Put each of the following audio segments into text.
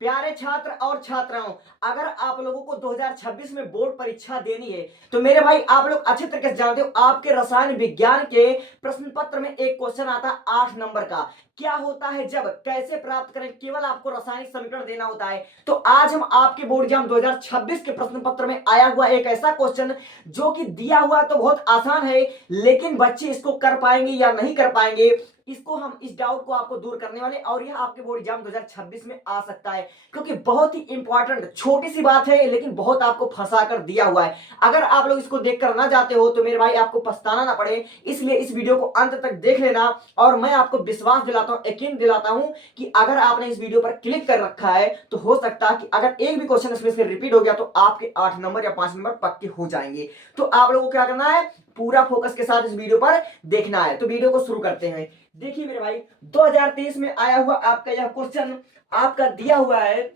प्यारे छात्र और छात्राओं, अगर आप लोगों को 2026 में बोर्ड परीक्षा देनी है तो मेरे भाई आप लोग अच्छे तरीके से जानते हो आपके रसायन विज्ञान के प्रश्न पत्र में एक क्वेश्चन आता है 8 नंबर का। क्या होता है जब, कैसे प्राप्त करें, केवल आपको रासायनिक समीकरण देना होता है। तो आज हम आपके बोर्ड एग्जाम 2026 के प्रश्न पत्र में आया हुआ एक ऐसा क्वेश्चन जो कि दिया हुआ तो बहुत आसान है, लेकिन बच्चे इसको कर पाएंगे या नहीं कर पाएंगे, इसको हम इस डाउट को आपको दूर करने वाले, और यह आपके बोर्ड एग्जाम 2026 में आ सकता है, क्योंकि बहुत ही इंपॉर्टेंट छोटी सी बात है लेकिन बहुत आपको फंसा कर दिया हुआ है। अगर आप लोग इसको देखकर ना जाते हो तो मेरे भाई आपको पछताना ना पड़े, इसलिए इस वीडियो को अंत तक देख लेना। और मैं आपको विश्वास दिलाता हूं, यकीन दिलाता हूं कि अगर आपने इस वीडियो पर क्लिक कर रखा है तो हो सकता है कि अगर एक भी क्वेश्चन इसमें से रिपीट हो गया तो आपके 8 नंबर या 5 नंबर पक्के हो जाएंगे। तो आप लोगों को क्या करना है, पूरा फोकस के साथ इस वीडियो पर देखना है। तो वीडियो को शुरू करते हैं। देखिए मेरे भाई, 2023 में आया हुआ आपका यह क्वेश्चन आपका दिया हुआ है,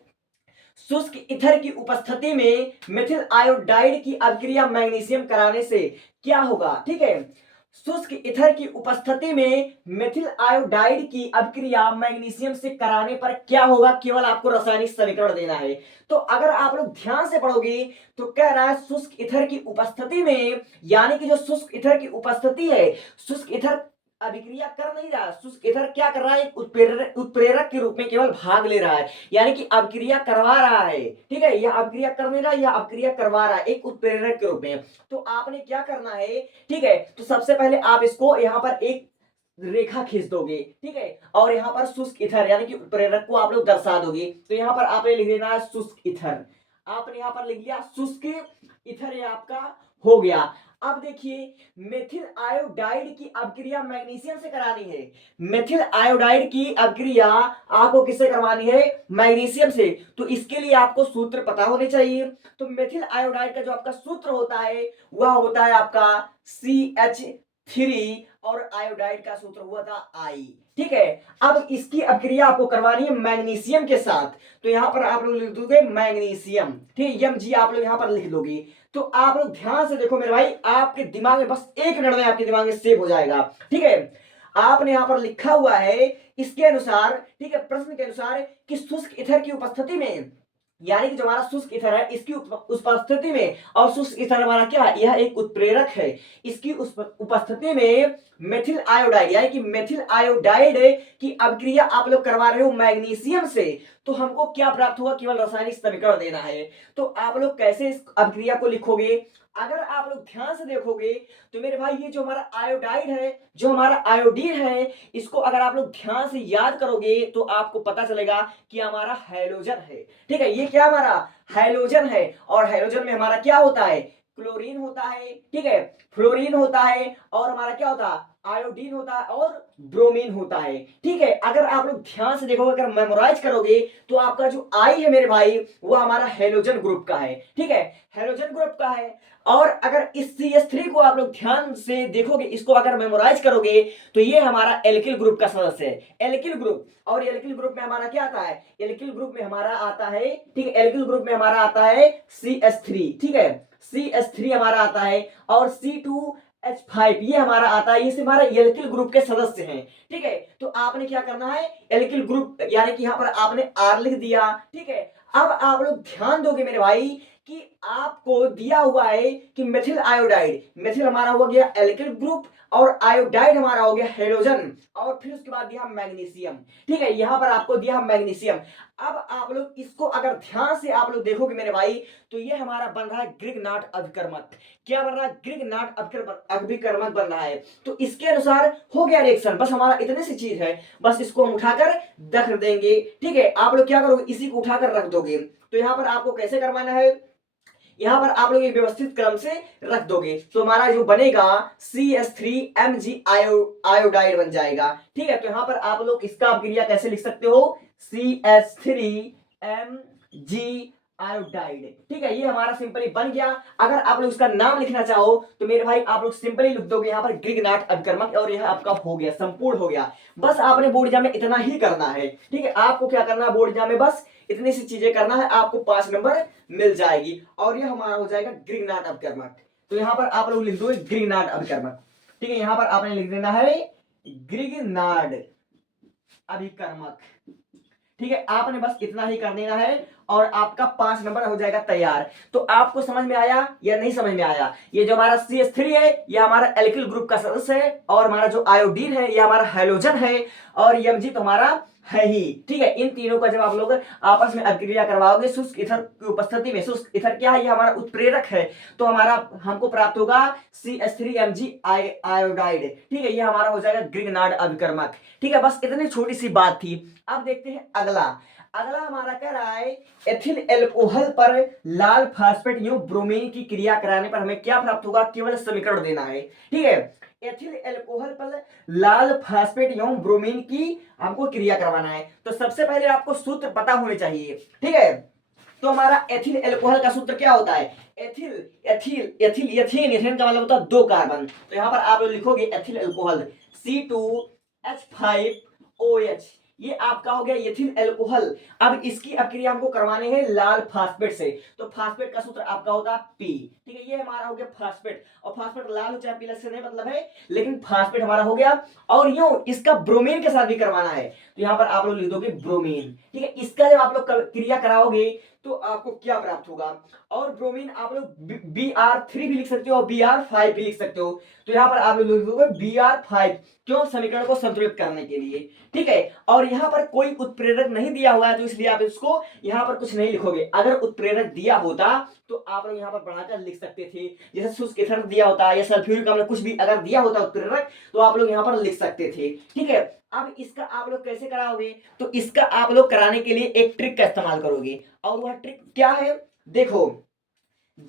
शुष्क ईथर की उपस्थिति में मेथिल आयोडाइड की अभिक्रिया मैग्नीशियम कराने से क्या होगा। ठीक है, शुष्क ईथर की उपस्थिति में मेथिल आयोडाइड की अभिक्रिया मैग्नीशियम से कराने पर क्या होगा, केवल आपको रासायनिक समीकरण देना है। तो अगर आप लोग ध्यान से पढ़ोगे तो कह रहा है शुष्क ईथर की उपस्थिति में, यानी कि जो शुष्क ईथर की उपस्थिति है, शुष्क ईथर अभिक्रिया कर नहीं रहा, शुष्क ईथर क्या कर रहा है, एक उत्प्रेरक के रूप में केवल भाग ले रहा है, यानी कि अभिक्रिया करवा रहा है। ठीक है, यह अभिक्रिया कर नहीं रहा, यह अभिक्रिया करवा रहा है एक उत्प्रेरक के रूप में। तो आपने क्या करना है, ठीक है, तो सबसे पहले आप इसको यहां पर एक रेखा खींच दोगे। ठीक है, और यहां पर शुष्क ईथर यानी कि उत्प्रेरक को आप लोग दर्शा दोगे। तो यहां पर आपने लिख देना है शुष्क ईथर, आपने यहां पर लिख लिया शुष्क ईथर, ये आपका हो गया। अब देखिए, मेथिल आयोडाइड की अभिक्रिया मैग्नीशियम से करानी है, मेथिल आयोडाइड की अभिक्रिया आपको किससे करवानी है, मैग्नीशियम से। तो इसके लिए आपको सूत्र पता होने चाहिए। तो मेथिल आयोडाइड का जो आपका सूत्र होता है वह होता है आपका CH3, और आयोडाइड का सूत्र हुआ था I। ठीक है, अब इसकी अभिक्रिया आपको करवानी है मैग्नीशियम के साथ। तो यहां पर आप लोग लिख दोगे मैग्नीशियम, ठीक है, Mg आप लोग यहां पर लिख दोगे। तो आप लोग ध्यान से देखो मेरे भाई, आपके दिमाग में बस एक मिनट में आपके दिमाग में सेव हो जाएगा। ठीक है, आपने यहां पर लिखा हुआ है इसके अनुसार, ठीक है, प्रश्न के अनुसार कि शुष्क ईथर की उपस्थिति में, यानी कि जो हमारा शुष्क ईथर है इसकी उपस्थिति में, और शुष्क ईथर हमारा क्या है, यह एक उत्प्रेरक है, इसकी उपस्थिति में मेथिल आयोडाइड यानी कि मेथिल आयोडाइड की अभिक्रिया आप लोग करवा रहे हो मैग्नीशियम से। तो हमको क्या प्राप्त होगा, केवल रासायनिक समीकरण देना है। तो आप लोग कैसे इस अभिक्रिया को लिखोगे, अगर आप लोग ध्यान से देखोगे तो मेरे भाई ये जो हमारा आयोडाइड है, जो हमारा आयोडीन है, इसको अगर आप लोग ध्यान से याद करोगे तो आपको पता चलेगा कि हमारा हैलोजन है। ठीक है, ये क्या हमारा हैलोजन है, और हैलोजन में हमारा क्या होता है, क्लोरीन होता है, ठीक है, फ्लोरीन होता है, और हमारा क्या होता है, आयोडीन होता है, और ब्रोमीन होता है। ठीक है, अगर आप लोग ध्यान से देखोगे, अगर मेमोराइज करोगे तो आपका जो आई है मेरे भाई वो हमारा हैलोजन ग्रुप का है। ठीक है, हैलोजन ग्रुप का है। और अगर इस CH3 को आप लोग ध्यान से देखोगे, इसको अगर मेमोराइज करोगे तो ये हमारा एल्किल ग्रुप का सदस्य है, एल्किल ग्रुप। और एल्किल ग्रुप में हमारा क्या आता है, एल्किल ग्रुप में हमारा आता है, ठीक है, एल्किल ग्रुप में हमारा आता है CH3। ठीक है, CH3 हमारा आता है, और C2H5 ये हमारा आता है, ये हमारा एल्किल ग्रुप के सदस्य हैं। ठीक है, तो आपने क्या करना है, एल्किल ग्रुप यानी कि यहां पर आपने R लिख दिया। ठीक है, अब आप लोग ध्यान दोगे मेरे भाई कि आपको दिया हुआ है कि मेथिल आयोडाइड, मेथिल हमारा हो गया एल्किल ग्रुप, और आयोडाइड हमारा हो गया हैलोजन, और फिर उसके बाद दिया मैग्नीशियम। ठीक है, यहां पर आपको दिया मैग्नीशियम। अब आप लोग इसको अगर ध्यान से आप लोग देखोगे मेरे भाई तो ये हमारा बन रहा है ग्रिग्नाट अभिकर्मक। क्या बन रहा है, ग्रिग्नाट अभिकर्मक बन रहा है। तो इसके अनुसार हो गया रिएक्शन, बस हमारा इतनी सी चीज है, बस इसको हम उठाकर रख देंगे। ठीक है, आप लोग क्या करोगे, इसी को उठाकर रख दोगे। तो यहां पर आपको कैसे करवाना है, यहां पर आप लोग एक व्यवस्थित क्रम से रख दोगे तो हमारा जो बनेगा CH3Mg आयोडाइड बन जाएगा। ठीक है, तो यहां पर आप लोग इसका अभिक्रिया कैसे लिख सकते हो, CH3Mg आयोडाइड। ठीक है, ये हमारा सिंपली बन गया। अगर आप लोग इसका नाम लिखना चाहो तो मेरे भाई आप लोग सिंपली लिख दोगे यहां पर ग्रिग्नाट अभिकर्मक, और यह आपका हो गया, संपूर्ण हो गया। बस आपने बोर्ड एग्जाम में इतना ही करना है। ठीक है, आपको क्या करना है बोर्ड एग्जाम में, बस इतनी सी चीजें करना है, आपको 5 नंबर मिल जाएगी, और ये हमारा हो जाएगा ग्रिग्नाट अभिकर्मक। तो यहां पर आप लोग लिख दो ग्रिग्नाट अभिकर्मक। ठीक है, यहां पर आपने लिख देना है ग्रिग्नाट अभिकर्मक। ठीक है, आपने बस इतना ही कर देना है और आपका 5 नंबर हो जाएगा तैयार। तो आपको समझ में आया या नहीं समझ में आया? ये जो हमारा CH3 है ये हमारा एल्किल ग्रुप का सदस्य है, और हमारा जो आयोडीन है ये हमारा हाइड्रोजन है, और Mg तो हमारा है ही। ठीक है, इन तीनों का जब आप लोग आपस में अभिक्रिया करवाओगे शुष्क ईथर की उपस्थिति में, शुष्क ईथर क्या है? ये हमारा उत्प्रेरक है, तो हमारा हमको प्राप्त होगा CH3Mg आयोडाइड। ठीक है, ये हमारा हो जाएगा ग्रिग्नार्ड अभिकर्मक। ठीक है, बस इतनी छोटी सी बात थी। अब देखते हैं अगला। अगला हमारा कह रहा है एथिल एल्कोहल पर लाल फास्फेट यूं ब्रोमीन की क्रिया कराने पर हमें क्या प्राप्त होगा? केवल समीकरण देना है। ठीक है, एथिल एल्कोहल पर लाल फास्फेट एवं ब्रोमीन की हमको क्रिया करवाना है। तो सबसे पहले आपको सूत्र पता होने चाहिए। ठीक है, तो हमारा एथिल एल्कोहल का सूत्र क्या होता है? Ethyl ethyl ethyl ethane, ethane का मतलब होता है 2 कार्बन। तो यहां पर आप लोग लिखोगे एथिल एल्कोहल C2H5OH, ये आपका हो गया एथिल एल्कोहल। अब इसकी अभिक्रिया हमको करवानी है लाल फास्फेट से, तो फास्फेट का सूत्र आपका होता है P। ठीक है, ये हमारा हो गया फास्फेट, और फास्फेट लाल हो चाहे पीला से नहीं मतलब है, लेकिन फास्फेट हमारा हो गया। और यूं इसका ब्रोमीन के साथ भी करवाना है, तो यहां पर आप लोग लिख दोगे ब्रोमीन। ठीक है, इसका जब आप लोग क्रिया कराओगे तो आपको क्या प्राप्त होगा? और ब्रोमीन आप लोग Br3 भी लिख सकते हो और Br5 भी लिख सकते हो। तो यहां पर आप लोग लिख दोगे Br5, क्यों? समीकरण को संतुलित करने के लिए। ठीक है, और यहां पर कोई उत्प्रेरक नहीं दिया हुआ है, तो इसलिए आप इसको यहां पर कुछ नहीं लिखोगे। अगर उत्प्रेरक दिया होता तो आप लोग यहां पर बढ़ाकर लिख सकते थे, जैसे शुष्क ईथर दिया होता या सल्फ्यूरिक अम्ल कुछ भी अगर दिया होता उत्प्रेरक, तो आप लोग यहां पर लिख सकते थे। ठीक है, अब इसका आप लोग कैसे कराओगे? तो इसका आप लोग कराने के लिए एक ट्रिक का इस्तेमाल करोगे, और वह ट्रिक क्या है? देखो,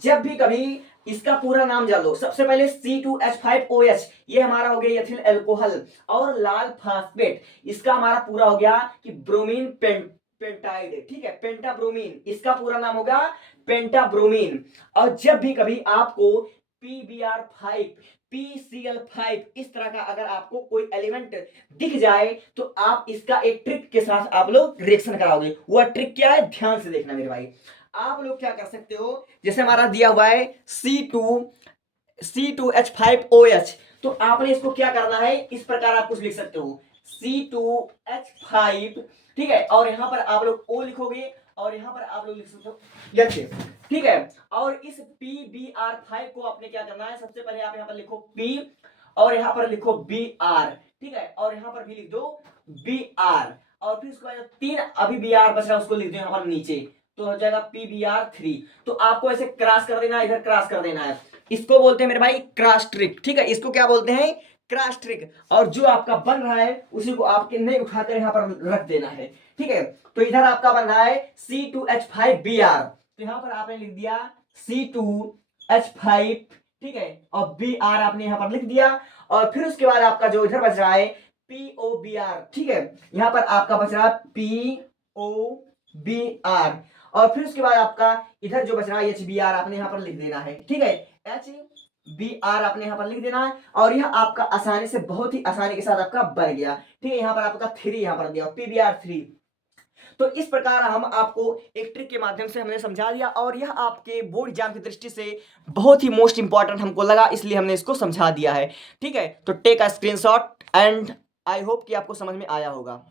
जब भी कभी इसका पूरा नाम जान लो। सबसे पहले C2H5OH, ये हमारा हो गया एथिल एल्कोहल, और लाल फास्फेट इसका हमारा पूरा हो गया कि ब्रोमीन पेंटाइड। ठीक है, पेंटाब्रोमीन, इसका पूरा नाम होगा पेंटाब्रोमीन। और जब भी कभी आपको PBr5, PCl5 इस तरह का अगर आपको कोई एलिमेंट दिख जाए, तो आप इसका एक ट्रिक के साथ आप लोग रिएक्शन कराओगे। वह ट्रिक क्या है? ध्यान से देखना मेरे भाई। आप लोग क्या कर सकते हो, जैसे हमारा दिया हुआ है C2H5OH, तो आपने इसको क्या करना है? इस प्रकार आप कुछ लिख सकते हो C2H5, ठीक है, और यहां पर आप लोग O लिखोगे, और यहां पर आप लोग लिख सकते हो ऐसे। ठीक है, और इस PBr5 को आपने क्या करना है? सबसे पहले आप यहां पर लिखो P, और यहां पर लिखो Br। ठीक है, और यहां पर भी लिख दो Br, और फिर उसके बाद 3 अभी Br बच रहा है उसको लिख दो यहां पर नीचे, तो हो जाएगा PBr3। तो आपको ऐसे क्रॉस कर देना है, इधर क्रॉस कर देना है। इसको बोलते हैं मेरे भाई क्रॉस ट्रिक। ठीक है, इसको क्या बोलते हैं? Cross trick. और जो आपका बन रहा है उसी को आपके नहीं उठाकर यहाँ पर रख देना है। ठीक है, तो इधर आपका बन रहा है C2H5Br, तो यहाँ पर आपने लिख दिया C2H5, ठीक है, और Br आपने यहाँ पर लिख दिया, और फिर उसके बाद आपका जो इधर बच रहा है POBr। ठीक है, यहाँ पर आपका बच रहा है POBr, और फिर उसके बाद आपका इधर जो बच रहा है HBr आपने यहाँ पर लिख देना है। ठीक है, HBr आपने यहाँ पर लिख देना है, और यह आपका आसानी से, बहुत ही आसानी के साथ आपका बन गया। ठीक है, यहाँ पर आपका 3 यहाँ पर दिया PBr3। तो इस प्रकार हम आपको एक ट्रिक के माध्यम से हमने समझा दिया, और यह आपके बोर्ड एग्जाम की दृष्टि से बहुत ही मोस्ट इंपॉर्टेंट हमको लगा, इसलिए हमने इसको समझा दिया है। ठीक है, तो take a screenshot, and I hope कि आपको समझ में आया होगा।